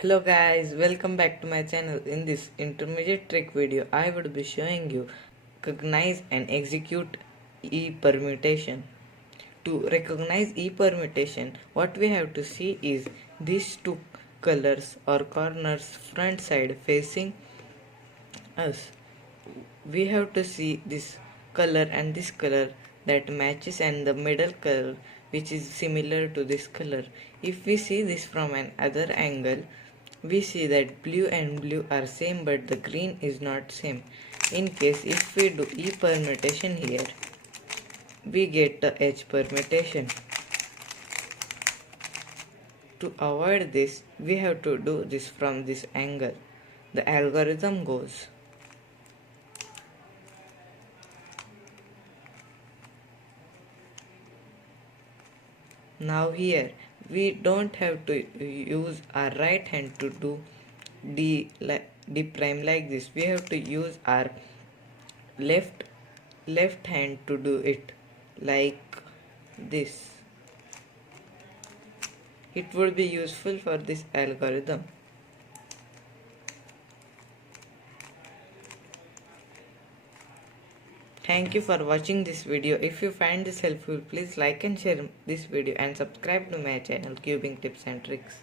Hello guys, welcome back to my channel. In this intermediate trick video, I would be showing you recognize and execute e-permutation. To recognize e-permutation, what we have to see is these two colors or corners front side facing us. We have to see this color and this color that matches and the middle color which is similar to this color. If we see this from another angle, we see that blue and blue are same but the green is not same. In case if we do E permutation here, we get the H permutation. To avoid this, we have to do this from this angle. The algorithm goes now here we don't have to use our right hand to do d prime like this. We have to use our left hand to do it like this. It would be useful for this algorithm. Thank you for watching this video. If you find this helpful, please like and share this video and subscribe to my channel Cubing Tips and Tricks.